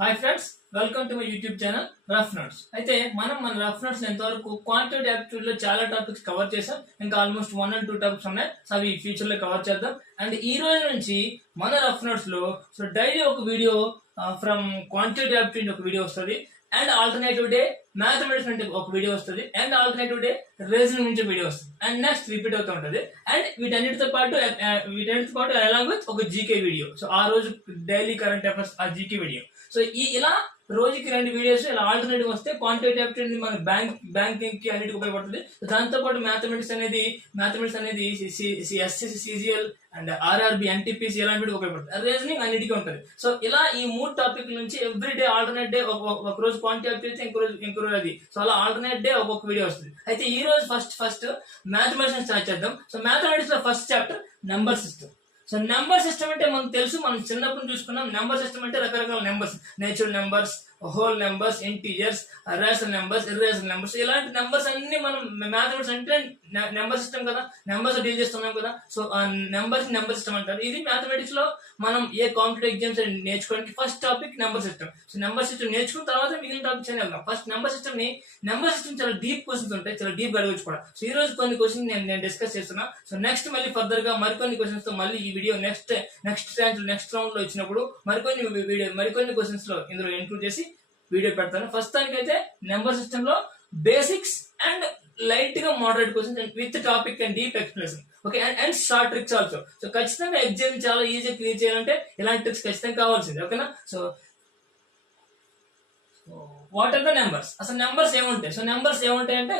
Hi friends, welcome to my YouTube channel rough notes. అయితే మన rough notes ఎంతవరకు quantity aptitude లో చాలా టాపిక్స్ కవర్ చేసాం. ఇంకా ఆల్మోస్ట్ 1 or 2 టాపిక్స్ ఉన్నాయి. సో అవి ఫ్యూచర్ లో కవర్ చేద్దాం. అండ్ ఈ రోజు నుంచి మన రఫ్ నోట్స్ లో సో డైలీ ఒక వీడియో ఫ్రమ్ క్వాంటిటీ యాప్టిట్యూడ్ ఒక వీడియో వస్తుంది. అండ్ ఆల్టర్నేటివ్ డే మ్యాథమెటిక్స్ అంటే ఒక వీడియో వస్తుంది. అండ్ ఆల్టర్నేటివ్ డే రీజనింగ్ నుంచి వీడియో వస్తుంది. అండ్ నెక్స్ట్ రిపీట్ అవుతూ ఉంటుంది. అండ్ వీటన్నిటితో పాటు అలాంగ్ విత్ ఒక జీకే వీడియో. సో ఆ రోజు డైలీ కరెంట్ అఫైర్స్ ఆ జీకే వీడియో. సో ఇలా రోజుకి 2 వీడియోస్ ఇలా ఆల్టర్నేటివ్ వస్తే క్వాంటిటీ యాప్టిట్యూడ్ మన బ్యాంకింగ్ కి అన్నిటికి ఉపయోగపడుతుంది. దాంతో పాటు మ్యాథమెటిక్స్ అనేది SSC CGL and RRB NTPC ఇలాంటివి ఉపయోగపడుతుంది. రీజనింగ్ అన్నిటికీ ఉంటుంది. సో ఇలా ఈ 3 టాపిక్ నుంచి ఎవ్రీ డే ఆల్టర్నేట్ డే ఒక రోజు క్వాంటిటీ యాప్టిట్యూడ్ ఇంకో రోజు అది. సో అలా ఆల్టర్నేట్ డే ఒక్కొక్క వీడియో వస్తుంది. అయితే ఈ రోజు ఫస్ట్ మ్యాథమెటిక్స్ స్టార్ట్ చేద్దాం. సో మ్యాథమెటిక్స్ లో first chapter number system. So number system అంటే మనకు తెలుసు, మనం చిన్నప్పుడు చూసుకున్నాం. నెంబర్ సిస్టమ్ అంటే రకరకాల numbers, natural numbers, whole numbers, integers, rational numbers, irrational numbers, ఇలాంటి నెంబర్స్ అన్ని మనం మ్యాథమెటిక్స్ అంటే నెంబర్ సిస్టమ్ కదా, నెంబర్స్ డీల్ చేస్తున్నాం కదా. సో ఆ నెంబర్ సిస్టమ్ అంటారు. ఇది మ్యాథమెటిక్స్ లో మనం ఏ కాంపిటేటివ్ ఎగ్జామ్స్ నేర్చుకోవడానికి first topic number system. So number system నేర్చుకున్న తర్వాత మిగిలిన టాపిక్స్ అని వెళ్దాం. ఫస్ట్ నెంబర్ సిస్టమ్ చాలా డీప్ క్వశ్చన్స్ ఉంటాయి, చాలా డీప్ అడగచ్చు కూడా. సో ఈ రోజు కొన్ని క్వశ్చన్స్ నేను డిస్కస్ చేస్తున్నా. సో నెక్స్ట్ మళ్ళీ ఫర్దర్ గా మరికొన్ని క్వశ్చన్స్ తో మళ్ళీ ఈ వీడియో నెక్స్ట్ రౌండ్ లో వచ్చినప్పుడు మరికొన్ని క్వశ్చన్స్ లో ఇందులో ఇంక్లూడ్ చేసి వీడియో పెడతాను. ఫస్ట్ దానికైతే నెంబర్ సిస్టమ్ లో బేసిక్స్ అండ్ లైట్ గా moderate questions with topic and deep explanation. Okay, and short tricks also. So ఖచ్చితంగా ఎగ్జామ్ చాలా ఈజీగా క్లియర్ చేయాలంటే ఇలాంటి ట్రిక్స్ ఖచ్చితంగా కావాల్సింది. ఓకేనా? So what are the numbers? అసలు నెంబర్స్ ఏముంటాయి? సో నెంబర్స్ ఏముంటాయి అంటే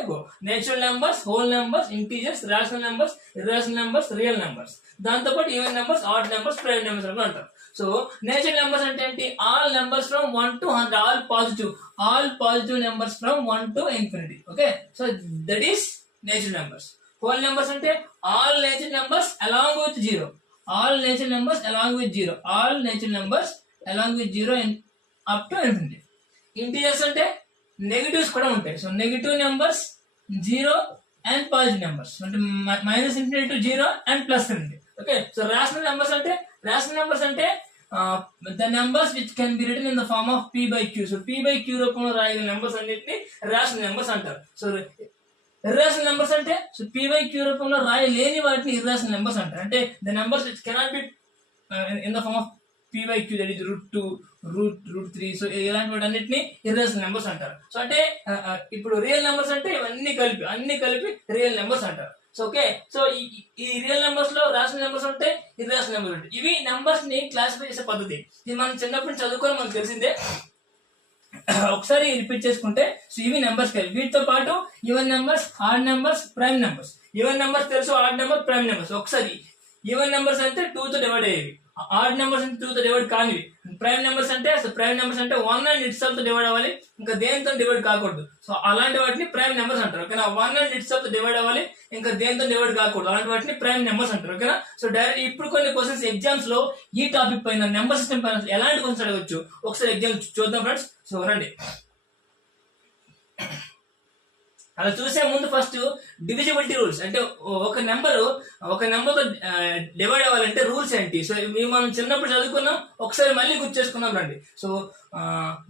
natural numbers, whole numbers, integers, rational numbers, irrational numbers, real numbers. దాంతో పాటు even numbers, odd numbers, prime numbers అని అంటారు. సో నేచురల్ నెంబర్స్ అంటే ఏంటి? All numbers from 1 to 100, all positive numbers from 1 to infinity. Okay, so that is natural numbers. Whole numbers అంటే all natural numbers along with zero, all natural numbers along with zero, all natural numbers along with zero up to infinity. Integers అంటే negatives కూడా ఉంటాయి. So negative numbers, zero and positive numbers అంటే -infinity to 0 and +infinity. Okay, so rational numbers అంటే the numbers which can be written in the form of p/q. So p/q రూపంలో రాయగల numbers అన్నిటిని rational numbers అంటారు. So irrational numbers అంటే so p/q రూపంలో రాయలేని వాటిని ఇర్రేషనల్ నెంబర్స్ అంటారు. అంటే the numbers which cannot be in the form of p/q, that is √2, √3. So ఇలాంటి వాటి అన్నిటిని ఇర్రేషనల్ నెంబర్స్ అంటారు. సో అంటే ఇప్పుడు రియల్ నెంబర్స్ అంటే ఇవన్నీ కలిపి రియల్ నెంబర్స్ అంటారు. సో ఓకే, సో ఈ రియల్ నెంబర్స్ లో రేషనల్ నెంబర్స్ ఉంటాయి, ఇర్రేషనల్ నెంబర్స్ ఉంటాయి. ఇవి నెంబర్స్ ని క్లాసిఫై చేసే పద్ధతి. ఇది మనం చిన్నప్పుడు చదువుకొని మనకు తెలిసిందే. ఒకసారి రిపీట్ చేసుకుంటే, సో ఇవి నెంబర్స్ కలిపి. వీటితో పాటు even numbers, odd numbers, prime numbers. Even numbers తెలుసు, ఆడ్ నెంబర్, ప్రైమ్ నెంబర్స్. ఒకసారి ఈవెన్ నెంబర్స్ అంటే 2 తో డివైడ్ అయ్యేవి, ఆడ్ నెంబర్స్ అంటే 2 తో డివైడ్ కానివి. ప్రైమ్ నెంబర్స్ అంటే 1 అండ్ ఇట్సెల్ఫ్ తో డివైడ్ అవ్వాలి, ఇంకా దేనితో డివైడ్ కాకూడదు. సో అలాంటి వాటిని ప్రైమ్ నెంబర్స్ అంటారు. ఓకేనా? 1 అండ్ ఇట్సెల్ఫ్ తో డివైడ్ అవ్వాలి, ఇంకా దేనితో డివైడ్ కాకూడదు, అలాంటి వాటిని ప్రైమ్ నెంబర్స్ అంటారు. ఓకేనా? సో డైరెక్ట్ ఇప్పుడు కొన్ని క్వశ్చన్స్ ఎగ్జామ్స్ లో ఈ టాపిక్ పైన, నెంబర్ సిస్టమ్ పైన ఎలాంటి క్వశ్చన్స్ అడగవచ్చు ఒకసారి ఎగ్జామ్ చూద్దాం ఫ్రెండ్స్. సో రండి. అలా చూసే ముందు ఫస్ట్ డివిజిబిలిటీ రూల్స్ అంటే ఒక నెంబర్ తో డివైడ్ అవ్వాలంటే రూల్స్ ఏంటి? సో మనం చిన్నప్పుడు చదువుకున్నాం, ఒకసారి మళ్ళీ గుర్తు చేసుకున్నాం రండి. So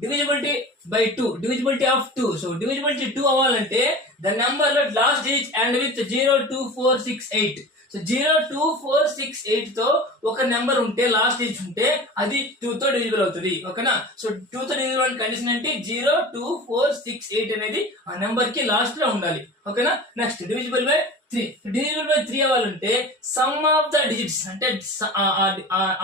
divisibility by 2, divisibility of 2. So divisibility 2 అవ్వాలంటే ద నెంబర్ లో last digit and with 0, 2, 4, 6, 8. So 0, 2, 4, 6, 8 తో ఒక నెంబర్ ఉంటే, లాస్ట్ డిజిట్ ఉంటే అది 2 తో డివిజిబుల్ అవుతుంది. ఓకేనా? సో 2 తో డివిజిబుల్ అనే కండిషన్ ఏంటి? 0, 2, 4, 6, 8 అనేది ఆ నెంబర్ కి లాస్ట్ లో ఉండాలి. ఓకేనా? Next divisible by 3. Divisible by 3 అవ్వాలంటే సమ్ ఆఫ్ ద డిజిట్స్ అంటే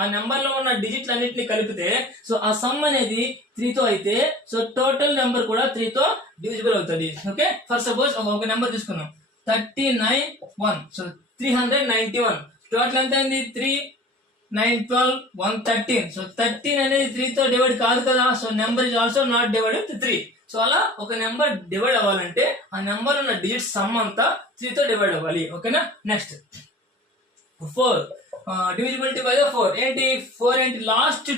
ఆ నెంబర్ లో ఉన్న డిజిట్లు అన్నిటిని కలిపితే, సో ఆ సమ్ అనేది 3 తో అయితే, సో టోటల్ నెంబర్ కూడా 3 తో డివిజిబుల్ అవుతుంది. ఓకే, ఫర్ సపోజ్ ఒక నెంబర్ తీసుకున్నాం 39, సో 391. టోటల్ ఎంత అయింది? 3, 9, 12, 113. సో 13 అనేది 3 తో డివైడ్ కాదు కదా. So number is also not divide with 3. So అలా ఒక నెంబర్ డివైడ్ అవ్వాలంటే ఆ నెంబర్ ఉన్న డిజిట్ సమ్ అంతా 3 తో డివైడ్ అవ్వాలి. ఓకేనా? Next 4, divisibility by 4. ఏంటి 4 ఏంటి? Last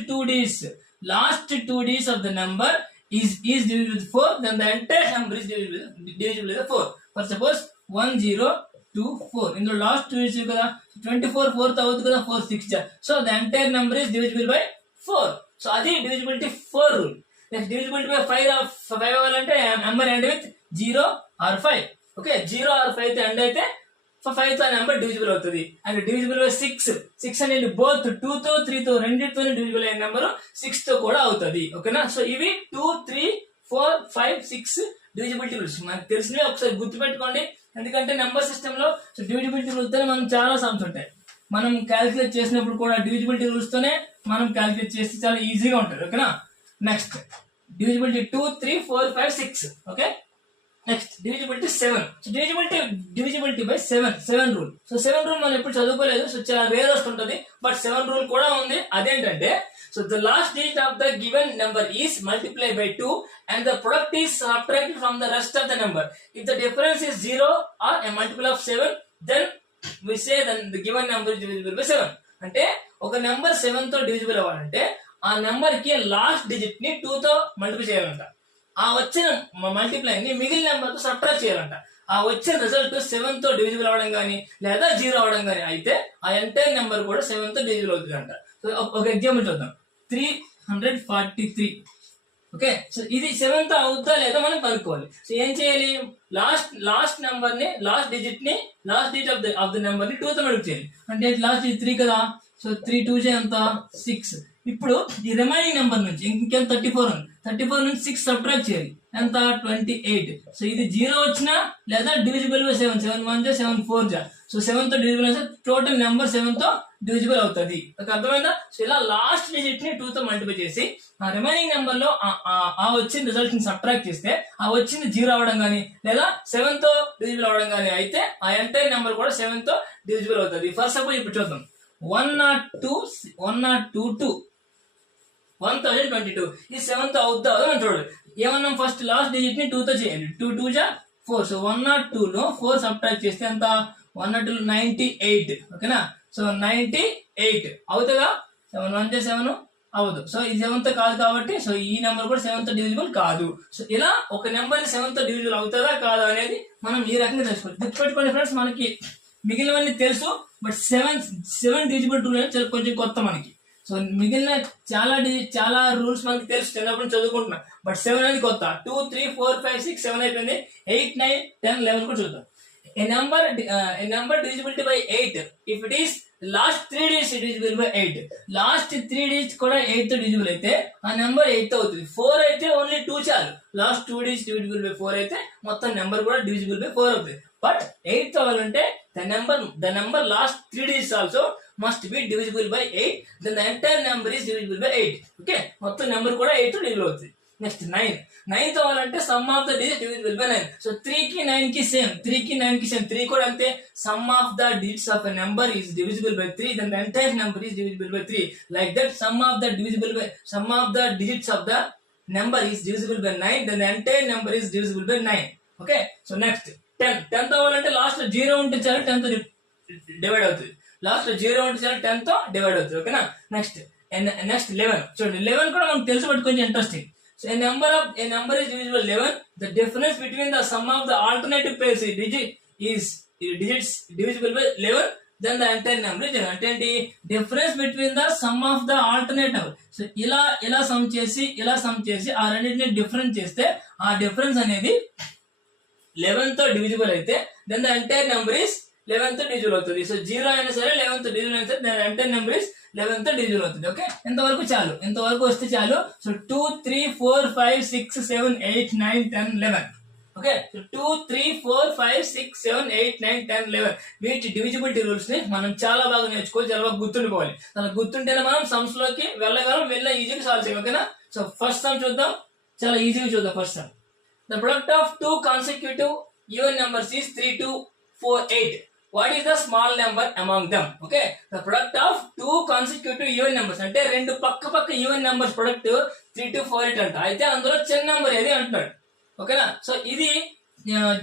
2 digits of the number is divisible with 4, then the entire number is divisible with 4. For suppose 1024, ఇందులో లాస్ట్ 2 digits కదా, 24 4th అవుతుంది కదా, 4 6. So the entire number is divisible by 4. So అది divisibility 4 rule. Next divisibility by 5 అవ్వాలంటే number end with 0 or 5. Okay, 0 or 5 తో end అయితే 5 తో number divisible అవుతుంది. అండ్ డివిజిబుల్ బై 6 అనేది బోత్ 2 తో 3 తో రెండింటితో డివిజిబుల్ అయిన నెంబర్ 6 తో కూడా అవుతుంది. ఓకేనా, సో ఇవి 2, 3, 4, 5, 6 డివిజిబిలిటీ రూల్స్. మనకు తెలిసినవి ఒకసారి గుర్తుపెట్టుకోండి. ఎందుకంటే నెంబర్ సిస్టమ్ లో డివిజిబిలిటీ రూల్స్ తోనే మనం చాలా సమ్స్ ఉంటాయి. మనం క్యాలిక్యులేట్ చేసినప్పుడు కూడా డివిజిబిలిటీ రూల్స్ తోనే మనం క్యాలిక్యులేట్ చేస్తే చాలా ఈజీగా ఉంటుంది. ఓకేనా, next divisibility 2, 3, 4, 5, 6. Okay, next divisibility 7. So divisibility by 7 rule. So 7 rule మనం ఎప్పుడు చదువుకోలేదు, సో చాలా రేర్ వస్తుంటది. బట్ 7 రూల్ కూడా ఉంది. అదేంటంటే, so the last digit of the given number is multiply by 2 and the product is subtracted from the rest of the number. If the difference is 0 or a multiple of 7, then we say then the given number is divisible by 7. అంటే ఒక number 7 తో divisible అవ్వాలంటే ఆ number కి last digit ని 2 తో multiply చేయాలంట. ఆ వచ్చిన మల్టిప్లై ని మిగిలిన నెంబర్ తో సబ్ట్రాక్ట్ చేయాలంట. ఆ వచ్చిన రిజల్ట్ 7 తో డివిజిబుల్ అవడం కానీ లేదా 0 అవడం కానీ అయితే ఆ ఎంటైర్ నెంబర్ కూడా 7 తో డివిజిబుల్ అవుతుంది అంట. సో ఒక ఎగ్జాంపుల్ చూద్దాం. 343. ఓకే, సో ఇది 7 తో అవుతా లేదా మనం కనుక్కోవాలి. సో ఏం చేయాలి, లాస్ట్ నెంబర్ ని last digit of the number ని 2 తో మల్టిప్లై చేయాలి. అంటే లాస్ట్ డిజిట్ 3 కదా, సో 3 2 ఎంత 6. ఇప్పుడు ఈ రిమైనింగ్ నెంబర్ నుంచి ఇంకేం 34 ఉంది. 34 నుంచి 6 సబ్ట్రాక్ట్ చేయాలి. ఎంత 28. సో ఇది 0 వచ్చినా లేదా డివిజిబుల్ బై 7. 7 1 7 4 సో 7 తో డివిజిబుల్ అయితే టోటల్ నెంబర్ 7 తో డివిజిబుల్ అవుతుంది. అర్థమైందా? సో ఇలా లాస్ట్ డిజిట్ ని 2 తో మల్టిప్లై చేసి ఆ రిమైనింగ్ నెంబర్ లో ఆ వచ్చిన రిజల్ట్ ని సబ్ట్రాక్ట్ చేస్తే ఆ వచ్చింది 0 అవడం కానీ లేదా 7 తో డివిజిబుల్ అవడం కానీ అయితే ఆ ఎంటైర్ నెంబర్ కూడా 7 తో డివిజిబుల్ అవుతుంది. ఫర్ సపోజ్ ఇప్పుడు చూద్దాం. 102 1022 ఇది 7 తో అవుతా అని చూడండి. ఏమన్నా ఫస్ట్ లాస్ట్ డిజిట్ ని 2 తో చేయండి. 2 2 4. సో 102 లో 4 సబ్ట్రాక్ట్ చేస్తే ఎంత 102 98. ఓకేనా, సో 98 అవుతుందా? 7 1 7 అవదు. సో ఇది 7 తో కాదు కాబట్టి సో ఈ నెంబర్ కూడా 7 తో డివిజిబుల్ కాదు. సో ఇలా ఒక నెంబర్ 7 తో డివిజిబుల్ అవుతుందా కాదా అనేది మనం ఈ రకంగా తెలుసుకోవచ్చు. గుర్తుపెట్టుకోండి ఫ్రెండ్స్, మనకి మిగిలినవన్నీ తెలుసు. బట్ 7 డివిజిబుల్ రూల్ అనేది కొంచెం కొత్త మనకి. సో మిగిలిన చాలా రూల్స్ మనకి తెలుసు, చిన్నప్పుడు చదువుకుంటున్నాం. బట్ 7 అనేది కొత్త. 2 3 4 5 6 7 అయిపోయింది. 8 9 10 11 కూడా చూద్దాం. A number divisibility by 8 if it is last 3 digits divisible by 8. Last 3 digits కూడా 8 తో డివిజిబుల్ అయితే ఆ నెంబర్ 8 అవుతుంది. 4 అయితే ఓన్లీ 2 చాలు. లాస్ట్ 2 digits divisible by 4 అయితే మొత్తం నెంబర్ కూడా divisible by 4 అవుతుంది. బట్ 8 అవ్వాలంటే the number last 3 digits also must be divisible by 8. Then the entire number is divisible by 8. Okay, మొత్తం నెంబర్ కూడా 8 తో డివిజిబుల్ అవుతుంది. నెక్స్ట్ 9 అవ్వాలంటే sum of the digit divisible by 9. So 3 కి 9 కి సేమ్. 3 కూడా అంతే. Sum of the digits of a number is divisible by 3. Then the entire number is divisible by 3. Like that sum of the digits of the number is divisible by 9. Then the entire number is divisible by 9. Okay, so next 10 అవ్వాలంటే last లో 0 ఉంటే చాలు 10 తో divide అవుతుంది. Last లో 0 ఉంటే చాలు 10 తో డివైడ్ అవుతుంది. ఓకేనా, నెక్స్ట్ 11. చూడండి, 11 కూడా మనకు తెలుసు బట్ కొంచెం interesting. So a number is divisible 11. The difference between the sum of the alternative pairs digits divisible by 11. Then the entire number is 11. అంటే difference between the sum of the alternative. So ఇలా some చేసి ఆ రెండింటిని difference చేస్తే ఆ difference అనేది 11 తో divisible అయితే then the entire number is 11 తో డివిజిబుల్ అవుతుంది. సో 0 అయినా సరే 11 తో డివిజిబుల్ అయితే then the entire number is 11 తో డివిజిబుల్ అవుతుంది. ఓకే, ఇంతవరకు వస్తే చాలు. సో 2 3 4 5 6 7 8 9 10 11. ఓకే, సో 2 3 4 5 6 7 8 9 10 11 వీటి డివిజిబిలిటీ రూల్స్ ని మనం చాలా బాగా నేర్చుకోవాలి, చాలా బాగా గుర్తుండిపోవాలి. అలా గుర్తుంటేనే మనం సమ్స్ లోకి వెళ్ళగలం, ఈజీగా సాల్వ్ చేయాలి. ఓకేనా, సో ఫస్ట్ సమ్ చూద్దాం, చాలా ఈజీగా చూద్దాం. First some, the product of 2 consecutive even numbers is 3 2 4 8. What is the small number among them? Okay, the product of 2 consecutive even numbers అంటే రెండు పక్క ఈవెన్ నెంబర్స్ ప్రొడక్ట్ 3 2 4 8 అంట. అయితే అందులో చిన్న నెంబర్ ఏది అంటున్నాడు. ఓకేనా, సో ఇది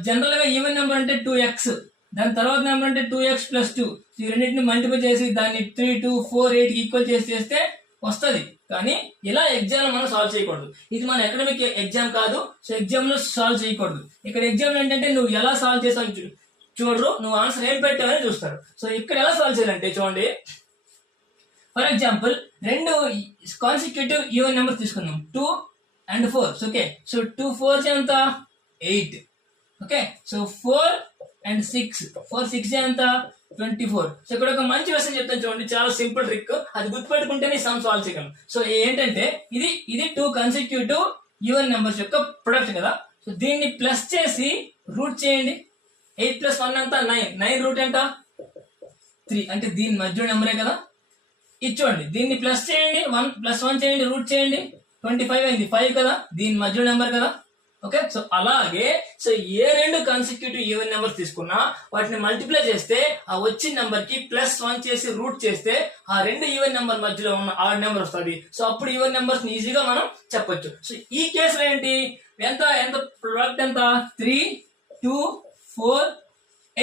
జనరల్ గా ఈవెన్ నెంబర్ అంటే 2x, దాని తర్వాత నెంబర్ అంటే 2x + 2. ఈ రెండింటిని మల్టిప్లై చేసి దాన్ని 3 2 4 8 ఈక్వల్ చేస్తే వస్తుంది. కానీ ఇలా ఎగ్జామ్ మనం సాల్వ్ చేయకూడదు. ఇది మన అకాడమిక్ ఎగ్జామ్ కాదు. సో ఎగ్జామ్ లో సాల్వ్ చేయకూడదు. ఇక్కడ ఎగ్జామ్ ఏంటంటే నువ్వు ఎలా సాల్వ్ చేసావు చూడరు, నువ్వు ఆన్సర్ ఏం పెట్టావని చూస్తారు. సో ఇక్కడ ఎలా సాల్వ్ చేయాలంటే చూడండి, ఫర్ ఎగ్జాంపుల్ రెండు కాన్సిక్యూటివ్ ఈవెన్ నెంబర్స్ తీసుకుందాం 2 and 4. ఓకే సో 2 4 ఎంత 8. ఓకే సో 4 and 6 4 6 ఎంత 24. సో ఇక్కడ ఒక మంచి విషయం చెప్తాను చూడండి, చాలా సింపుల్ ట్రిక్, అది గుర్తుపెట్టుకుంటేనే సమ్ సాల్వ్ చేయగలం. సో ఏంటంటే ఇది 2 కన్సిక్యూటివ్ ఈవెన్ నెంబర్స్ యొక్క ప్రొడక్ట్ కదా. సో దీన్ని ప్లస్ చేసి రూట్ చేయండి. 8 + 1 ఎంత 9. 9 రూట్ ఎంత 3, అంటే దీని మధ్య నెంబరే కదా. ఇది చూడండి, దీన్ని ప్లస్ చేయండి, 1 + 1 చేయండి, రూట్ చేయండి, 25 అయింది 5 కదా, దీని మధ్య నెంబర్ కదా. ఓకే సో అలాగే సో ఏ రెండు కన్సిక్యూటివ్ ఈవెన్ నెంబర్స్ తీసుకున్నా వాటిని మల్టిప్లై చేస్తే ఆ వచ్చిన నెంబర్ కి +1 చేసి రూట్ చేస్తే ఆ రెండు ఈవెన్ నెంబర్ మధ్యలో ఉన్న ఆడ్ నెంబర్ వస్తుంది. సో అప్పుడు ఈవెన్ నెంబర్స్ ఈజీగా మనం చెప్పొచ్చు. సో ఈ కేసులో ఏంటి, ఎంత ప్రొడక్ట్ ఎంత 3 2 4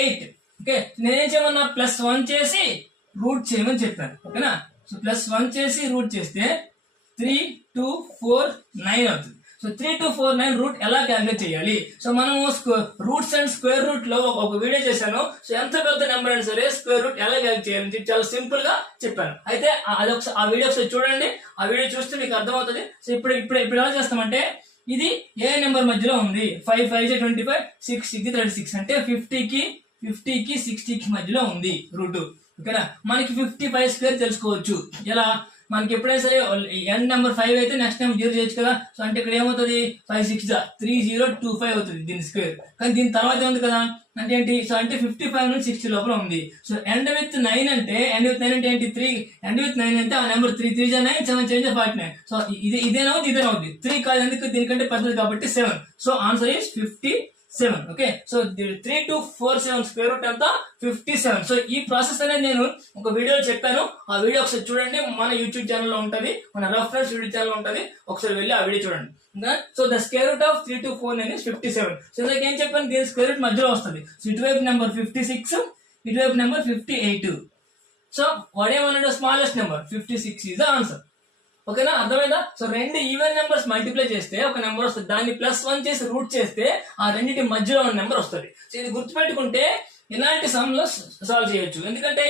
8. ఓకే నేనేం చేయమన్నా +1 చేసి రూట్ చేయమని చెప్పాను. ఓకేనా సో +1 చేసి రూట్ చేస్తే 3 2 4 9 అవుతుంది. సో 3 2 4 9 రూట్ ఎలా క్యాలిక్యులేట్ చేయాలి. సో మనము రూట్స్ అండ్ స్క్వేర్ రూట్ లో ఒక వీడియో చేశాను. సో ఎంత పెద్ద నెంబర్ అయినా సరే స్క్వేర్ రూట్ ఎలా క్యాలిక్యులేట్ చేయాలని చాలా సింపుల్ గా చెప్పాను. అయితే ఆ వీడియో ఒకసారి చూడండి, ఆ వీడియో చూస్తే మీకు అర్థమవుతుంది. సో ఇప్పుడు ఎలా చేస్తామంటే ఇది ఏ నెంబర్ మధ్యలో ఉంది, 5 5 25 6 6 36 అంటే 50కి 60కి మధ్యలో ఉంది రూట్. ఓకేనా మనకి 55 స్క్వేర్ తెలుసుకోవచ్చు. ఎలా, మనకి ఎప్పుడైనా సరే n నెంబర్ 5 అయితే నెక్స్ట్ టైం 0 చేయొచ్చు కదా. సో అంటే ఇక్కడ ఏమవుతుంది 5 6 3025 అవుతుంది దీని స్క్వేర్. కానీ దీని తర్వాత ఉంది కదా అంటే ఏంటి, సో అంటే 55 నుంచి 60 లోపల ఉంది. సో ఎండ్ విత్ 9 అంటే ఏంటి 3, ఎండ్ విత్ 9 అంటే ఆ నెంబర్ 3 3 9 7 7 49. సో ఇదేనవుతుంది 3 కాదు, ఎందుకు దీనికంటే పెద్దది కాబట్టి 7. So answer is 57. Okay so 3 2 4 7 square root ఎంత 57. సో ఈ ప్రాసెస్ అనేది నేను ఒక వీడియోలో చెప్పాను, ఆ వీడియో ఒకసారి చూడండి, మన యూట్యూబ్ ఛానల్లో ఉంటుంది, మన రెఫరెన్స్ యూట్యూబ్ ఛానల్ ఉంటుంది, ఒకసారి వెళ్ళి ఆ వీడియో చూడండి. So the square root of 3 2 4 9 is 57. So ఇందాక ఏం చెప్పాను, దీని స్క్వేర్ రూట్ మధ్యలో వస్తుంది. సో ఇటువైపు నెంబర్ 56, ఇటువైపు నెంబర్ 58. సో వాడేమన్నాడు, smallest number 56 is the answer. ఓకేనా అర్థమైందా. సో రెండు ఈవెన్ నెంబర్స్ మల్టిప్లై చేస్తే ఒక నెంబర్ వస్తుంది, దాన్ని +1 చేసి రూట్ చేస్తే ఆ రెండింటి మధ్యలో ఉన్న నెంబర్ వస్తుంది. సో ఇది గుర్తుపెట్టుకుంటే ఇలాంటి సమ్ లో సాల్వ్ చేయొచ్చు. ఎందుకంటే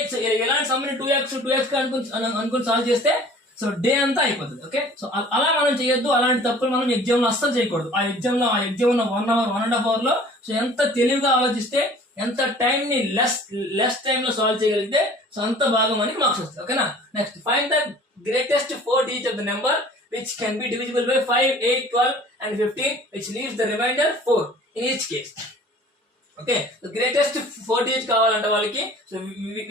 ఇలాంటి సమ్ ని 2x అనుకుని సాల్వ్ చేస్తే సో డే అంతా అయిపోతుంది. ఓకే సో అలా మనం చేయొద్దు, అలాంటి తప్పులు మనం ఎగ్జామ్ లో అస్సలు చేయకూడదు. ఆ ఎగ్జామ్ లో 1 hour 1.5 hour లో సో ఎంత తెలివిగా ఆలోచిస్తే, ఎంత టైం ని లెస్ టైం లో సాల్వ్ చేయగలిగితే సో అంత బాగా మనకి మార్క్స్ వస్తాయి. ఓకేనా next find the greatest 4 digits of the number which can be divisible by 5 8 12 and 15 which leaves the remainder 4 in each case. Okay the greatest 4 digits కావాలంటే వాళ్ళకి so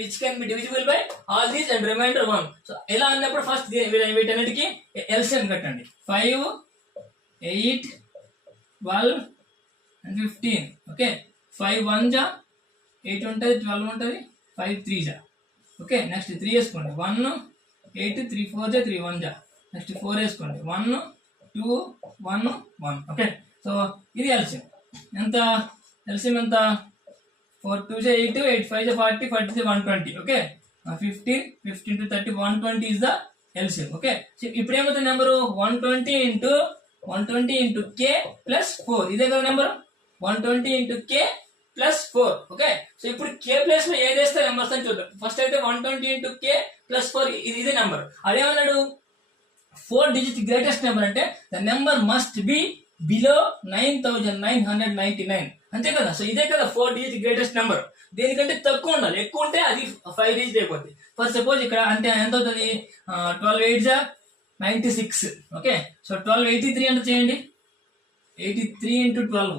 which can be divisible by all these and remainder 1. So ఎలా అన్నప్పుడు first వీటన్నిటికి LCM కట్టండి. 5 8 12 and 15. Okay 5 1 జా 8 ఉంటుంది, 12 ఉంటుంది, 5 3 జా. ఓకే నెక్స్ట్ 3 వేసుకోండి, 1 8 3 4 జా 3 1 జా. నెక్స్ట్ 4 వేసుకోండి, 1 2 1 1. ఓకే సో ఇది ఎల్సిఎం ఎంత, ఎల్సిఎం ఎంత 4 2 జా 8 8 5 జా 40 40 జా 120. Okay 15 15 to 30 120 is the LCM. Okay so ఇప్పుడు ఏమవుతుంది నెంబరు 120 into k plus 4. ఇదే కదా number 120 into k plus 4. Okay so ఇప్పుడు k ప్లేస్ లో ఏది వేస్తే నెంబర్స్ అని చూద్దాం. ఫస్ట్ అయితే 120 into k plus 4 ఇదే నెంబర్. అదేమన్నాడు 4 digit గ్రేటెస్ట్ నెంబర్ అంటే the number must be below 9999. అంతే కదా. సో ఇదే కదా 4 digit గ్రేటెస్ట్ నెంబర్. దేనికంటే తక్కువ ఉండాలి, ఎక్కువ ఉంటే అది 5 digit అయిపోద్ది. ఫర్ సపోజ్ ఇక్కడ అంటే ఎంత అవుతుంది 12 8 జా 96. ఓకే సో 12 83 అంటే చేయండి, 83 into 12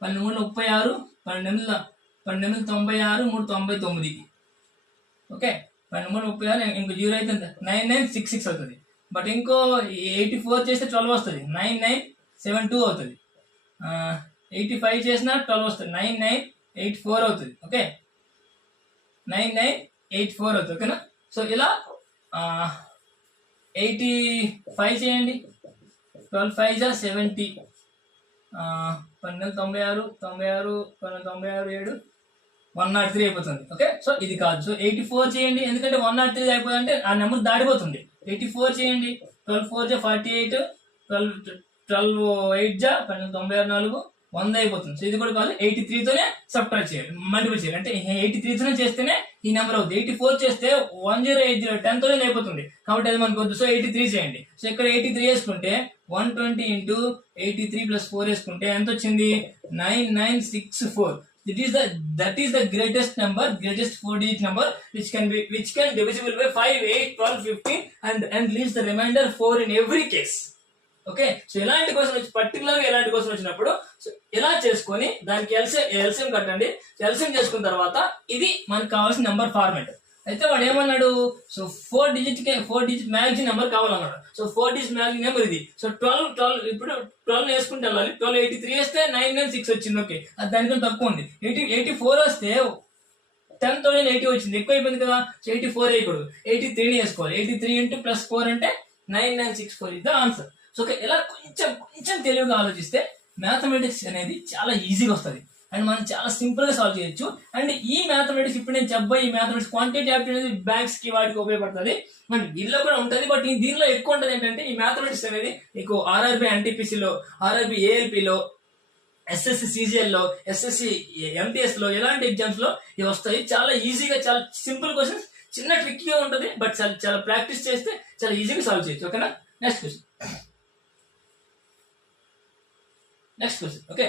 12 36 12 96 3 99. ఓకే 12 36 ఇంకో 0 అయితే 9966 అవుతుంది. బట్ ఇంకో 84 చేస్తే 12 వస్తుంది, 9972 అవుతుంది. 85 చేసినా 12 వస్తుంది, 9984 అవుతుంది. ఓకే 9984 అవుతుంది. ఓకేనా సో ఇలా 85 చేయండి, 12 5 జా 70, 12 96 96 7 103 అయిపోతుంది. ఓకే సో ఇది కాదు. సో 84 చేయండి, ఎందుకంటే 103 అయిపోతుంది అంటే ఆ నెంబర్ దాడిపోతుంది. 84 చేయండి, 12 4 జా 48, 12 8 జా 12 96 100 అయిపోతుంది. సో ఇది కూడా కాదు, 83 తోనే సబ్ట్రాక్ట్ చేయాలి, మల్టిపుల్ చేయాలి. అంటే 83 తోనే చేస్తేనే ఈ నెంబర్ అవుతుంది. 84 చేస్తే 1080 10 తోనే అయిపోతుంది, కాబట్టి అది మనకు వద్దు. సో 83 చేయండి. సో ఇక్కడ 83 వేసుకుంటే 120 ఇంటూ 83 ప్లస్ 4 వేసుకుంటే ఎంత వచ్చింది? 9964. That is the greatest number, greatest 4-digit number which can divisible by 5, 8, 12, 15 and leaves the remainder 4 in every case. Okay, so ఎలాంటి క్వశ్చన్ వచ్చి పర్టికులర్ గా ఎలాంటి క్వశ్చన్ వచ్చినప్పుడు సో ఎలా చేసుకొని దానికి ఎల్సిఎం కట్టండి. ఎల్సిఎం చేసుకున్న తర్వాత ఇది మనకు కావాల్సిన నెంబర్ ఫార్మాట్. అయితే వాడు ఏమన్నాడు? సో 4 డిజిట్ మ్యాక్సిమం నెంబర్ కావాలన్నాడు. సో 4 డిజిట్ మ్యాక్సిమం నెంబర్ ఇది. సో 12 ఇప్పుడు 12 వేసుకుంటే వెళ్ళాలి. 83 వేస్తే 996 వచ్చింది. ఓకే, అది దానికన్నా తక్కువ ఉంది. 84 వస్తే 10 తో 80 వచ్చింది, ఎక్కువ అయిపోయింది కదా. సో 84 వేయకూడదు, 83 వేసుకోవాలి. 83 ఇంటూ ప్లస్ 4 అంటే 9964 ఇది ఆన్సర్. సో ఇలా కొంచెం తెలివిగా ఆలోచిస్తే మ్యాథమెటిక్స్ అనేది చాలా ఈజీగా వస్తుంది అండ్ మనం చాలా సింపుల్ గా సాల్వ్ చేయొచ్చు. అండ్ ఈ మ్యాథమెటిక్స్ ఇప్పుడు నేను చెప్పబోయే ఈ మ్యాథమెటిక్స్ క్వాంటిటీ యాప్టిట్యూడ్ అనేది బ్యాంక్స్ కి వాటికి ఉపయోగపడుతుంది. అండ్ దీనిలో కూడా ఉంటుంది, బట్ దీనిలో ఎక్కువ ఉంటుంది ఏంటంటే ఈ మ్యాథమెటిక్స్ అనేది మీకు ఆర్ఆర్బి ఎన్టీపీసీలో, ఆర్ఆర్బి ఏఎల్పిలో, ఎస్ఎస్సి సిజిఎల్ లో, ఎస్ఎస్సి ఎంటీఎస్ లో ఎలాంటి ఎగ్జామ్స్ లో ఇవి వస్తాయి. చాలా ఈజీగా, చాలా సింపుల్ క్వశ్చన్స్, చిన్న ట్రిక్కీగా ఉంటుంది, బట్ చాలా ప్రాక్టీస్ చేస్తే చాలా ఈజీగా సాల్వ్ చేయొచ్చు. ఓకేనా? Next question. ఓకే,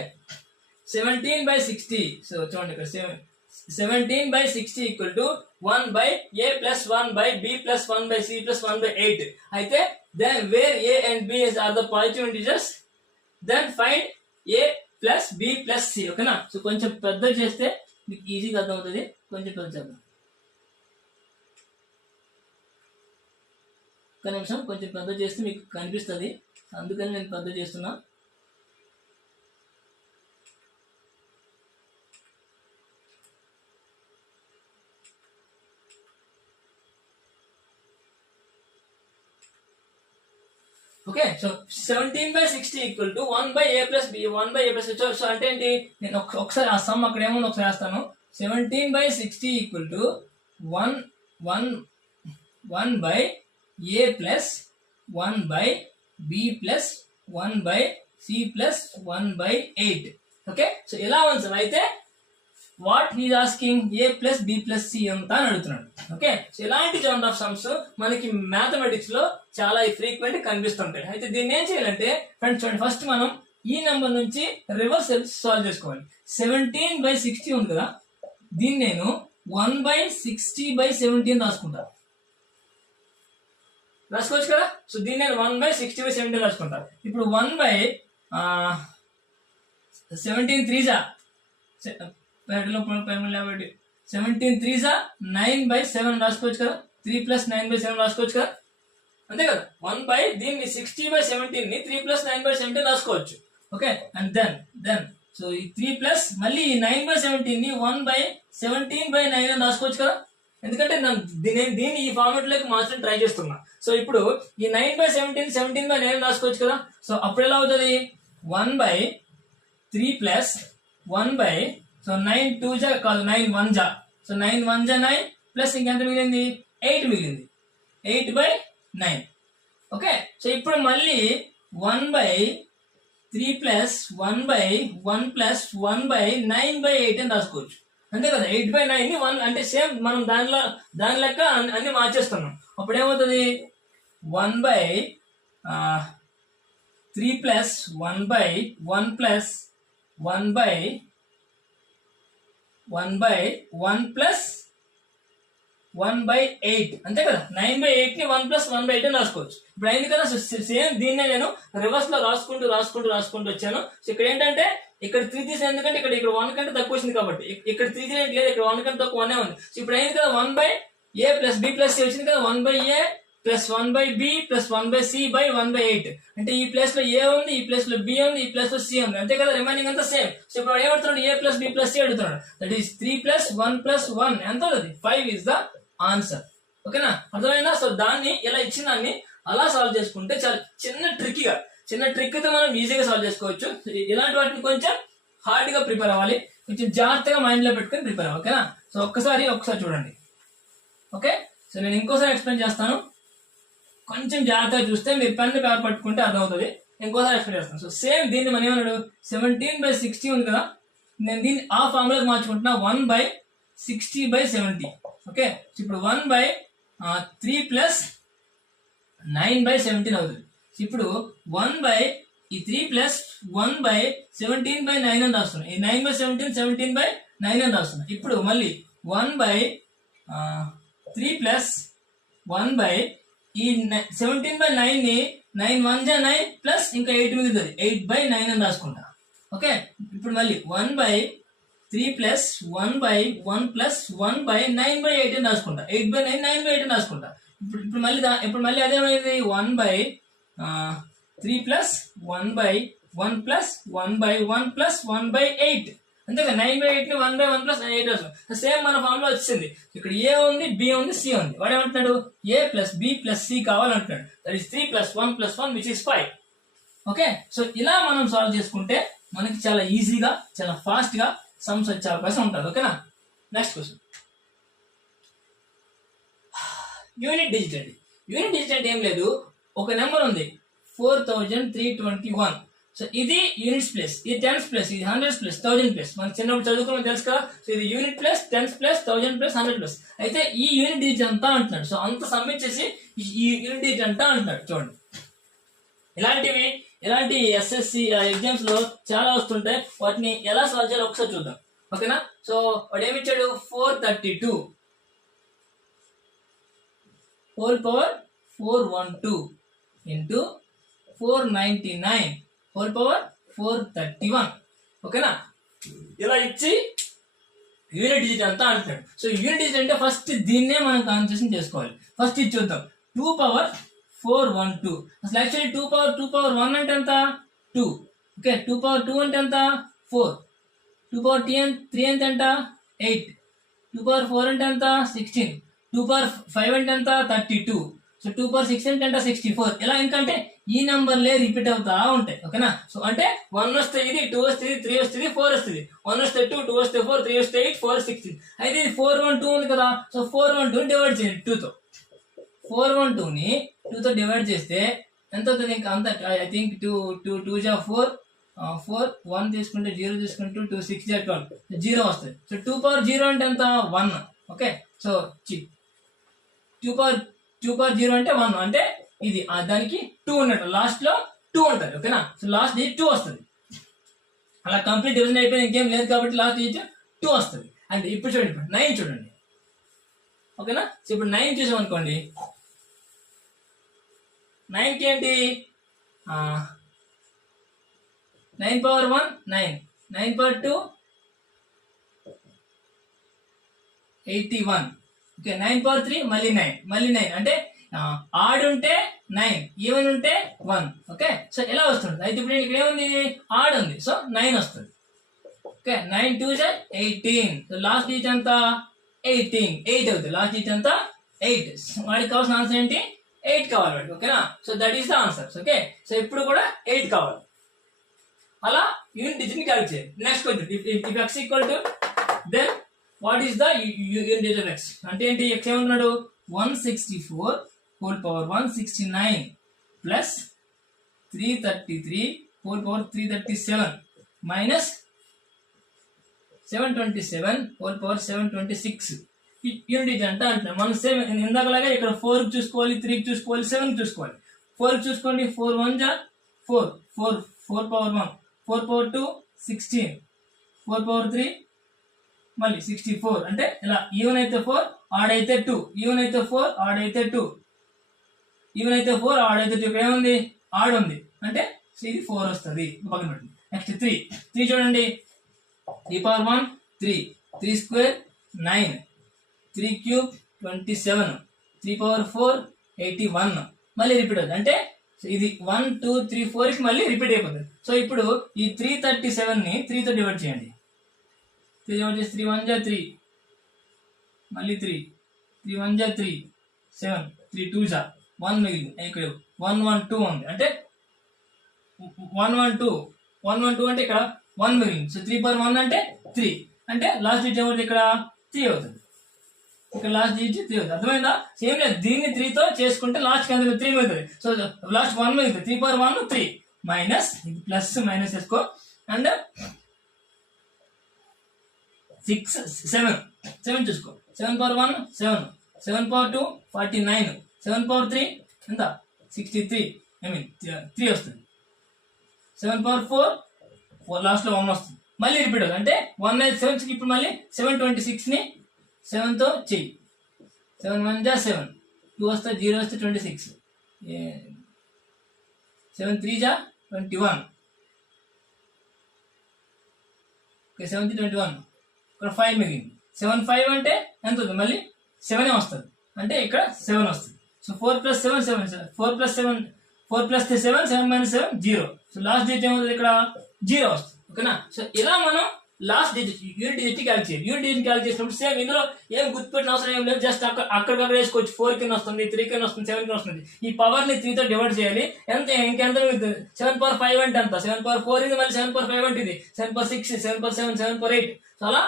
17/60. సో చూడండి ఇక్కడ 17/60 equal to 1/a plus 1/b plus 1/c plus 1/8. అయితే then where a and b are the positive integers, then find a plus b plus c. ఓకేనా? సో కొంచెం పెద్ద చేస్తే మీకు ఈజీగా అర్థమవుతుంది. కొంచెం పెద్ద చేద్దాం, ఒక నిమిషం. కొంచెం పెద్ద చేస్తే మీకు కనిపిస్తుంది, అందుకని నేను పెద్ద చేస్తున్నా. Okay, so 17/60 equal to 1/a plus b, 1/a plus. So అంటే ఏంటి? నేను ఒకసారి ఆ సమ్ అక్కడ ఏమో ఒకసారి వేస్తాను. 17/60 equal to 1/a plus 1/b plus 1/c plus 1/8. Okay, so ఎలా ఉంది సార్? అయితే what he's asking a plus b plus c ఎంత అని అడుగుతున్నాడు. ఓకే, సో ఇలాంటి జౌండ్ ఆఫ్ సమ్స్ మనకి మ్యాథమెటిక్స్ లో చాలా ఫ్రీక్వెంట్ కనిపిస్తుంటాయి. అయితే దీన్ని ఏం చేయాలంటే ఫ్రెండ్స్ చూడండి, ఫస్ట్ మనం ఈ నెంబర్ నుంచి రివర్స్ సాల్వ్ చేసుకోవాలి. 17/60 ఉంది కదా, దీన్ని నేను 1/60/17 రాసుకుంటాను. రాసుకోవచ్చు కదా. సో దీన్ని నేను 1/60/17 రాసుకుంటాను. ఇప్పుడు 1/17 3 17 3 9/7 రాసుకోవచ్చు కదా. 3 + 9/7 రాసుకోవచ్చు కదా, అంతే కదా. 1 దీన్ని 60/17 ని 3 + 9/17 రాసుకోవచ్చు. ఓకే, అండ్ దెన్ సో ఈ 3 మళ్ళీ 9/17 ని 1/17/9 అని రాసుకోవచ్చు కదా. ఎందుకంటే నేను దీన్ని ఈ ఫార్మాట్ లోకి మార్చడం ట్రై చేస్తున్నా. సో ఇప్పుడు ఈ 9/17 17/9 రాసుకోవచ్చు కదా. సో అప్పుడు ఎలా అవుతుంది? 1/3 + 1 సో 9 2 జా కాదు, 9 1 జా. సో 9 1 జా 9 ప్లస్ ఇంకెంత మిగిలింది? 8 మిగిలింది. 8/9. ఓకే, సో ఇప్పుడు మళ్ళీ 1/3 + 1/1 + 1/9/8 అని రాసుకోవచ్చు, అంతే కదా. 8/9 ని 1 అంటే సేమ్ మనం దాని లెక్క అన్ని మార్చేస్తున్నాం. అప్పుడు ఏమవుతుంది? 1/3 + 1/1 + 1/1 + 1/8 అంతే కదా. 9/8 ని 1 + 1/8 అని రాసుకోవచ్చు. ఇప్పుడు అయింది కదా. సేమ్ దీన్నే నేను రివర్స్ లో రాసుకుంటూ వచ్చాను. సో ఇక్కడ ఏంటంటే ఇక్కడ 3 తీసిన, ఎందుకంటే ఇక్కడ 1 కంటే తక్కువ వచ్చింది కాబట్టి. ఇక్కడ 3 తీయడం లేదు, ఇక్కడ 1 కంటే తక్కువ 1 ఉంది. సో ఇప్పుడు అయింది కదా 1/a + b + c వచ్చింది కదా. 1/a + 1/b + 1/c/1/8 అంటే ఈ ప్లేస్ లో a ఉంది, ఈ ప్లేస్ లో b ఉంది, ఈ ప్లేస్ లో c ఉంది, అంతే కదా. రిమైనింగ్ అంతా సేమ్. సో ఇప్పుడు ఏమడుతున్నాడు? a + b + c అడుగుతున్నాడు. దట్ ఈస్ 3 + 1 + 1 ఎంత అవుతుంది? 5 ఇస్ ద ఆన్సర్. ఓకేనా, అర్థమైనా? సో దాన్ని ఇలా ఇచ్చిన దాన్ని అలా సాల్వ్ చేసుకుంటే చాలా చిన్న ట్రిక్ తో మనం ఈజీగా సాల్వ్ చేసుకోవచ్చు. ఇలాంటి వాటిని కొంచెం హార్డ్ గా ప్రిపేర్ అవ్వాలి, కొంచెం జాగ్రత్తగా మైండ్ లో పెట్టుకొని ప్రిపేర్ అవ్వాలి. ఓకేనా, సో ఒక్కసారి చూడండి. ఓకే, సో నేను ఇంకోసారి ఎక్స్ప్లెయిన్ చేస్తాను. కొంచెం జాగ్రత్తగా చూస్తే మీరు పెన్ పేపర్ పట్టుకుంటే అర్థమవుతుంది. ఇంకోసారి ఎక్స్ప్లెయిన్ చేస్తాను. సో సేమ్ దీన్ని మనం ఏమన్నాడు 17/60 ఉంది కదా, నేను దీన్ని ఆ ఫార్ములాకి మార్చుకుంటున్నా 1/60/70. ఓకే, ఇప్పుడు 1/3 + 9/17 అవుతుంది. ఇప్పుడు 3 + 1/17/9 అని రాస్తున్నాను. ఈ 9/17 17/9 అని రాస్తున్నాను. ఇప్పుడు మళ్ళీ 1/3 + 1 ఈ 17/9 ని 9 1 = 9 ప్లస్ ఇంకా 8 మిగులుతుంది 8/9 అని రాసుకుంటా. ఓకే, ఇప్పుడు మళ్ళీ 1/3 + 1/1 + 1/9/8 అని రాసుకుంటా. 8/9 9/8 అని రాసుకుంటా. ఇప్పుడు మళ్ళీ అదేమైంది 1/3 + 1/1 + 1/1 + 1/8 అంతేగా. 9/8 ని 1/1 + 8 రాసుకుంటాం. సేమ్ మన ఫార్ములా వచ్చింది. ఇక్కడ ఏ ఉంది, బి ఉంది, సి ఉంది. వాడు ఏమంటున్నాడు a + b + c కావాలంటున్నాడు. That is 3 + 1 + 1 which is 5. Okay, so ఇలా మనం సాల్వ్ చేసుకుంటే మనకి చాలా ఈజీగా చాలా ఫాస్ట్ గా సమ్స్ వచ్చే అవకాశం ఉంటుంది. ఓకేనా, నెక్స్ట్ క్వశ్చన్. యూనిట్ డిజిట్ అండి. యూనిట్ డిజిట్ అంటే ఏం లేదు, ఒక నెంబర్ ఉంది 4321. సో ఇది యూనిట్స్ ప్లేస్, ఇది టెన్స్ ప్లేస్, ఇది హండ్రెడ్స్ ప్లేస్, 1000 ప్లేస్. మనకి చిన్నప్పుడు చదువుకున్నాం తెలుసు కదా. సో ఇది unit place, tens place, 1000 place, 100 place. అయితే ఈ యూనిట్ డిజిట్ అంతా అంటున్నాడు. సో అంత సబ్మిట్ చేసి ఈ యూనిట్ డిజిట్ అంతా అంటున్నాడు. చూడండి, ఇలాంటి ఎస్ఎస్సి ఎగ్జామ్స్ లో చాలా వస్తుంటాయి. వాటిని ఎలా సాల్వ్ చేయాలో ఒకసారి చూద్దాం. ఓకేనా, సో వాడు ఏమిచ్చాడు 432 whole power 412 into 499 whole power 431. ఓకేనా, ఇలా ఇచ్చి యూనిట్ డిజిట్ అంతా అంటున్నాడు. సో యూనిట్ డిజిట్ అంటే ఫస్ట్ దీన్నే మనం కాన్సన్ట్రేషన్ చేసుకోవాలి. ఫస్ట్ ఇది చూద్దాం. 2/412. అసలు యాక్చువల్లీ 2/1 అంటే ఎంత 2. ఓకే, 2/2 అంటే ఎంత 4. 2/3 అంటే ఎంత 8. 2/4 అంటే ఎంత 16. 2/5 అంటే ఎంత 32. సో 2/6 అంటే ఎంత 64. ఇలా ఎందుకంటే ఈ నంబర్లే రిపీట్ అవుతా ఉంటాయి. ఓకేనా, సో అంటే 1 వస్తే ఇది, 2 వస్తే ఇది, 3 వస్తే ఇది, 4 వస్తుంది. 1 వస్తే 2, 2 వస్తే 4, 3 వస్తే 8, 4 16. అయితే ఇది 412 ఉంది కదా. సో 412 డివైడ్ చేయండి 2తో. 412ని 2తో డివైడ్ చేస్తే ఎంత అవుతుంది? ఇంకా అంత ఐ థింక్ 2 = 4, 1 తీసుకుంటే 0 తీసుకుంటే 2 6 = 12, 0 వస్తుంది. సో 2/0 అంటే ఎంత 1. ఓకే, సో 2/0 అంటే 1 అంటే ఇది దానికి 2 ఉన్నట్టు, లాస్ట్ లో 2 ఉంటుంది. ఓకేనా, సో లాస్ట్ డిజిట్ 2 వస్తుంది. అలా కంప్లీట్ డివిజన్ అయిపోయి ఇంకేం లేదు కాబట్టి లాస్ట్ డిజిట్ 2 వస్తుంది. అంటే ఇప్పుడు చూడండి, ఇప్పుడు 9 చూడండి. ఓకేనా, సో ఇప్పుడు 9 చూసాం అనుకోండి. 9కి ఏంటి 9/1 9, 9/2 81. ఓకే, 9/3 మళ్ళీ 9 అంటే ఆడ్ ఉంటే 9, ఈవెన్ ఉంటే 1. ఓకే, సో ఎలా వస్తుంది? అయితే ఇప్పుడు ఇక్కడ ఏముంది, ఆడ్ ఉంది, సో 9 వస్తుంది. ఓకే, 9 2 = 18. సో లాస్ట్ డిజిట్ ఎంత 18, 8 అవుతుంది. లాస్ట్ డిజిట్ ఎంత 8. వాడికి కావాల్సిన ఆన్సర్ ఏంటి 8 కావాలి వాడికి. ఓకేనా, so that is the answer. Okay, so ఇప్పుడు కూడా 8 కావాలి. అలా యూనిట్ డిజిట్ ని క్యాలిక్యులేట్ చేయాలి. Next question, if x = then what is the unit digit of x? అంటే ఏంటి, x ఏమంటున్నాడు 164 whole power 169 plus 333 whole power 337 minus 727 whole power 726. Unit digit అంటే అంటున్నాం మనం. సేమ్ ఇందాకలాగా ఇక్కడ 4 చూసుకోవాలి, 3 చూసుకోవాలి, 7 చూసుకోవాలి. 4 చూసుకోండి, 4 1 = 4, 4/1, 4/2 16, 4/3 మళ్ళీ 64. అంటే ఇలా ఈవెన్ అయితే 4, ఆడ్ అయితే 2, ఈవెన్ అయితే 4, ఆడ్ అయితే 2, ఈవెన్ అయితే 4, ఆడ్ అయితే 2. ఇక్కడ ఏముంది, ఆడ్ ఉంది అంటే ఇది 4 వస్తుంది. పక్కన పెట్టండి. నెక్స్ట్ 3 చూడండి. 3/1 3, 3² 9, 3³ 27, 3/4 81. మళ్ళీ రిపీట్ అవుతుంది. అంటే ఇది 1 2 3 4కి మళ్ళీ రిపీట్ అయిపోతుంది. సో ఇప్పుడు ఈ 337 ని 3తో డివైడ్ చేయండి. 3 డివైడ్ చేసి 3 1 = 3, మళ్ళీ 3 1 = 3 7, 3 2 = 1 మిగిలింది. ఇక్కడ 112 ఉంది. అంటే 112 అంటే ఇక్కడ 1 మిగిలింది. సో 3/1 అంటే 3. అంటే లాస్ట్ డిజిట్ ఏమవుతుంది, ఇక్కడ 3 అవుతుంది. ఇక్కడ లాస్ట్ డిజిట్ 3 అవుతుంది. అర్థమైందా? సేమ్ లేదు, దీన్ని 3తో చేసుకుంటే లాస్ట్ కి 3 మిగులుతుంది. సో లాస్ట్ 1 మిగులుతుంది. 3/1 3 మైనస్ ఇది ప్లస్ మైనస్ వేసుకో అండ్ 6 7 చూసుకో 7 power 1 7 7 power 2 49 7 power 3 ఎంత 63 ఐ మీన్ 3 వస్తుంది 7 power 4 లాస్ట్ లో 1 వస్తుంది మళ్ళీ రిపీట్ అవుతుంది అంటే 1 7 ఇప్పుడు మళ్ళీ 726 ని 7 తో చెయ్యి 7 1 జా 7 2 వస్తే 0 వస్తే 26 7 3 జా 21 ఓకే 7 21 ఇక్కడ 5 మిగిలింది 7 5 అంటే ఎంత అవుతుంది మళ్ళీ 7 వస్తుంది అంటే ఇక్కడ 7 వస్తుంది సో 4 + 7 7 4 + 7 4 + 7 7 - 7 0 సో లాస్ట్ డిజిట్ ఏమవుతుంది ఇక్కడ 0 వస్తుంది ఓకేనా సో ఇలా మనం last digit unit digit calculate చేయాలి యూనిట్ డిజిట్ క్యాల్కులేట్ చేసినప్పుడు సేమ్ ఇందులో ఏం గుర్తుపెట్టిన అవసరం ఏం లేదు జస్ట్ అక్కడికక్కడ వేసుకోవచ్చు 4 కింద వస్తుంది 3 కింద వస్తుంది 7 కింద వస్తుంది ఈ పవర్ ని 3 తో డివైడ్ చేయాలి ఎంత ఇంకెంత 7 power 5 అంటే ఎంత 7 power 4 ఇది మళ్ళీ 7 power 5 అంటే ఇది 7 power 6 7 power 7 7 power 8 సో అలా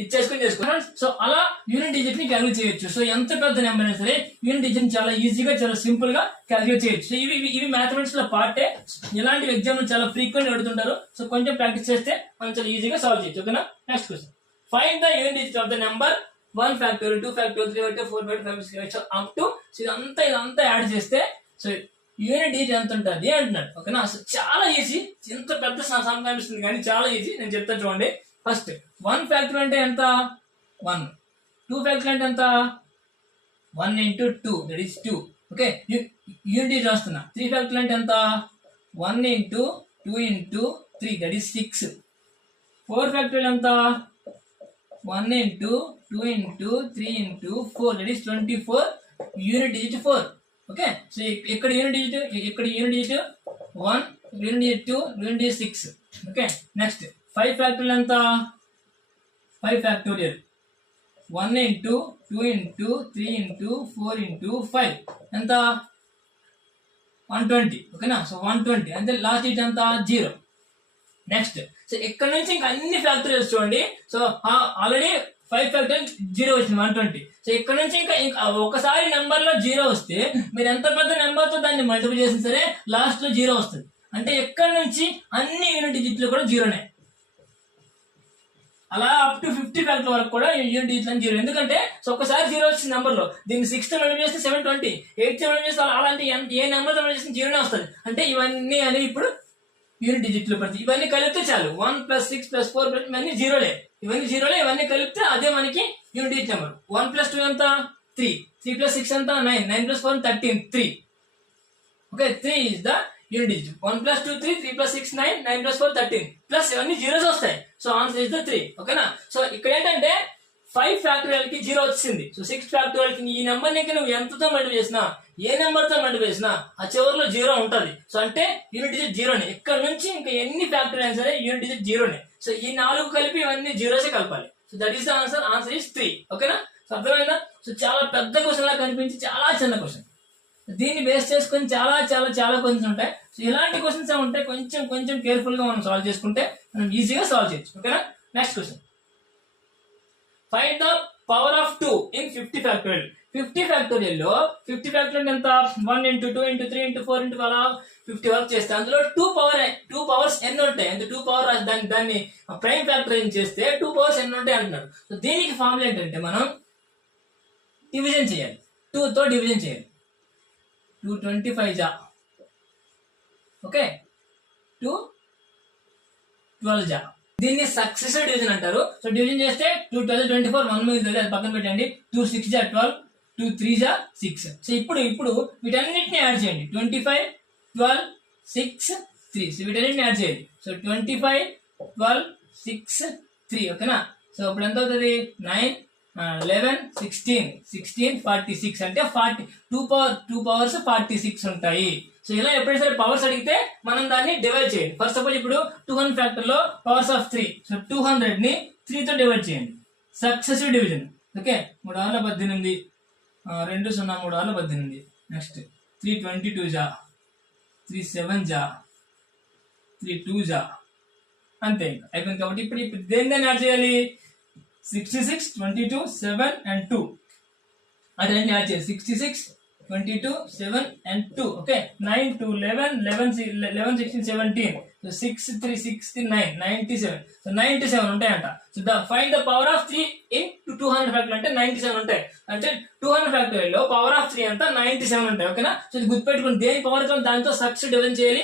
ఇచ్చేసుకొని చేసుకోండి సో అలా యూనిట్ డిజిట్ ని క్యాల్కులేట్ చేయొచ్చు సో ఎంత పెద్ద నెంబర్ అయినా సరే యూనిట్ డిజిట్ చాలా ఈజీగా చాలా సింపుల్ గా క్యాల్కులేట్ చేయొచ్చు సో ఇవి మ్యాథమెటిక్స్ లో పార్టే ఇలాంటి ఎగ్జామ్ చాలా ఫ్రీక్వెంట్ అడుగుతుంటారు సో కొంచెం ప్రాక్టీస్ చేస్తే మనం చాలా ఈజీగా సాల్వ్ చేయొచ్చు ఓకేనా next question find the unit digit of the number 1 factorial 2 factorial 3 factorial 4 factorial 5 factorial up to so ఇదంతా యాడ్ చేస్తే సో యూనిట్ డిజిట్ ఎంత ఉంటుంది అంటున్నాడు ఓకేనా సో చాలా ఈజీ ఎంత పెద్ద సమ్ కనిపిస్తుంది కానీ చాలా ఈజీ నేను చెప్తాను చూడండి ఫస్ట్ 1 factorial అంటే ఎంత 1 2 factorial అంటే ఎంత 1 into 2 that is 2 okay unit digit రాస్తున్నా 3 factorial అంటే ఎంత 1 into 2 into 3 that is 6 4 factorial ఎంత 1 into 2 into 3 into 4 that is 24 unit digit 4 okay so ఇక్కడ unit digit 1 unit digit 2 unit digit 6 okay next 5 factorial ఎంత 5 factorial 1 into 2 into 3 into 4 into 5 ఎంత 120 ఓకేనా so 120 అంటే last digit ఎంత 0 next so ఇక్కడ నుంచి ఇంకా అన్ని ఫ్యాక్టోరియల్స్ చూడండి సో ఆల్రెడీ 5 factorial 0 వచ్చింది 120 సో ఇక్కడ నుంచి ఇంకా ఒకసారి నెంబర్ లో 0 వస్తే మీరు ఎంత పెద్ద నెంబర్ తో దాన్ని మల్టిపుల్ చేసినా సరే లాస్ట్ లో 0 వస్తుంది అంటే ఇక్కడ నుంచి అన్ని యూనిట్ డిజిట్లు కూడా 0నే అలా అప్ టు 50 ఫ్యాక్టర్ వరకు కూడా యూనిట్ డిజిట్ అని 0 ఎందుకంటే సో ఒకసారి 0 వచ్చిన నెంబర్ లో దీన్ని 6 తో మల్టిప్లై చేస్తే 720 8 తో మల్టిప్లై చేస్తే అలాంటి ఏ నెంబర్ తో మల్టిప్లై చేస్తే 0నే వస్తుంది అంటే ఇవన్నీ అని ఇప్పుడు యూనిట్ డిజిట్లు పడుతుంది ఇవన్నీ కలిపితే చాలు 1 + 6 + 4 ఇవన్నీ 0లే ఇవన్నీ కలిపితే అదే మనకి యూనిట్ డిజిట్ నెంబర్ 1 + 2 ఎంత 3 3 + 6 ఎంత 9 9 + 4 13 3 okay 3 is the unit digit 1 + 2 3 3 + 6 9 9 + 4 13 plus ఇవన్నీ జీరోస్ వస్తాయి సో ఆన్సర్ ఇస్ ద 3 ఓకేనా సో ఇక్కడ ఏంటంటే 5 factorial కి 0 వచ్చింది సో 6 factorial కి ఈ నెంబర్ ని నువ్వు ఎంతతో మల్టిప్లై చేసినా ఏ నెంబర్ తో మల్టిప్లై చేసినా ఆ చివరిలో 0 ఉంటది సో అంటే యూనిట్ డిజిట్ 0నే ఇక్కడ నుంచి ఇంకా ఎన్ని ఫ్యాక్టరీలు అయినా సరే యూనిట్ డిజిట్ 0నే సో ఈ 4 కలిపి ఇవన్నీ జీరోసే కలపాలి so that is the answer is 3 ఓకేనా సో అర్థమైందా సో చాలా పెద్ద క్వశ్చన్ లా కనిపించి చాలా చిన్న క్వశ్చన్ దీన్ని బేస్ చేసుకొని చాలా చాలా చాలా క్వశ్చన్స్ ఉంటాయి సో ఇలాంటి క్వశ్చన్స్ ఉంటాయి కొంచెం కేర్ఫుల్ గా మనం సాల్వ్ చేసుకుంటే మనం ఈజీగా సాల్వ్ చేయొచ్చు ఓకేనా next question find the power of 2 in 50 factorial 50 factorial లో 50 factorial ఎంత 1 into 2 into 3 into 4 into అలా 50 వరకు చేస్తే అందులో 2 పవర్స్ ఎన్ని ఉంటాయి అంటే 2 పవర్ దాన్ని ప్రైమ్ ఫ్యాక్టరైజ్ చేస్తే 2 పవర్స్ ఎన్ని ఉంటాయి అంటున్నారు సో దీనికి ఫార్ములా ఏంటంటే మనం డివిజన్ చేయాలి 2 తో డివిజన్ చేయాలి 225 జా ఓకే 2 12 జా దీన్ని సక్సెసివ్ డివిజన్ అంటారు సో డివిజన్ చేస్తే 2 12 24 1 మిగులుతుంది అది పక్కన పెట్టండి 2 6 జా 12 2 3 జా 6 సో ఇప్పుడు వీటన్నిటిని యాడ్ చేయండి 25 12 6 3 సో వీటన్నిటిని యాడ్ చేయాలి సో 25 12 6 3 ఓకేనా సో ఇప్పుడు ఎంత అవుతుంది 9 11 16 46 అంటే 2 పవర్స్ 46 ఉంటాయి సో ఇలా ఎప్పుడైనా సరే పవర్స్ అడిగితే మనం దాన్ని డివైడ్ చేయండి ఫస్ట్ సపోజ్ ఇప్పుడు 200 ఫ్యాక్టర్ లో పవర్స్ ఆఫ్ 3 సో 200 ని 3 తో డివైడ్ చేయండి సక్సెసివ్ డివిజన్ ఓకే 3 6 18 2 0 3 6 18 నెక్స్ట్ 3 22 జా 3 7 జా 3 2 జా అంతే అయిపోయింది కాబట్టి ఇప్పుడు దేని యాడ్ చేయాలి 66 22 7 and 2 అదే యాడ్ చేయాలి 66 22, 7 and 2. Okay, 9, 2, 11, 11, 16, 17. So 6, 3, 69, 97. So 97 ఉంటాయంట. So find the power of 3 in 200 factorial అంటే 97 ఉంటాయి. అంటే 200 ఫ్యాక్టోరియల్ లో పవర్ ఆఫ్ 3 అంతా 97 ఉంటాయి. ఓకేనా? సో ఇది గుర్తుపెట్టుకుని దేని పవర్ తో దాంతో సక్సెస్ డివైడ్ చేయాలి.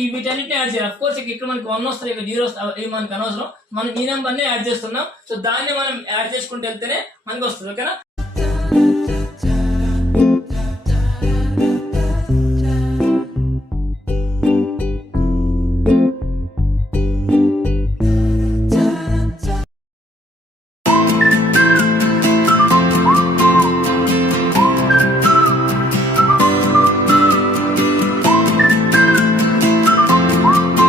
ఈ వీటన్నిటిని యాడ్ చేయాలి. అఫ్ కోర్స్ ఇక్కడ మనకి 1 వస్తాయి, ఇక్కడ 0 వస్తాయి, ఇవి మనకు అనవసరం. మనం ఈ నెంబర్ ని యాడ్ చేస్తున్నాం. సో దాన్ని మనం యాడ్ చేసుకుంటూ వెళ్తేనే మనకి వస్తుంది. ఓకేనా?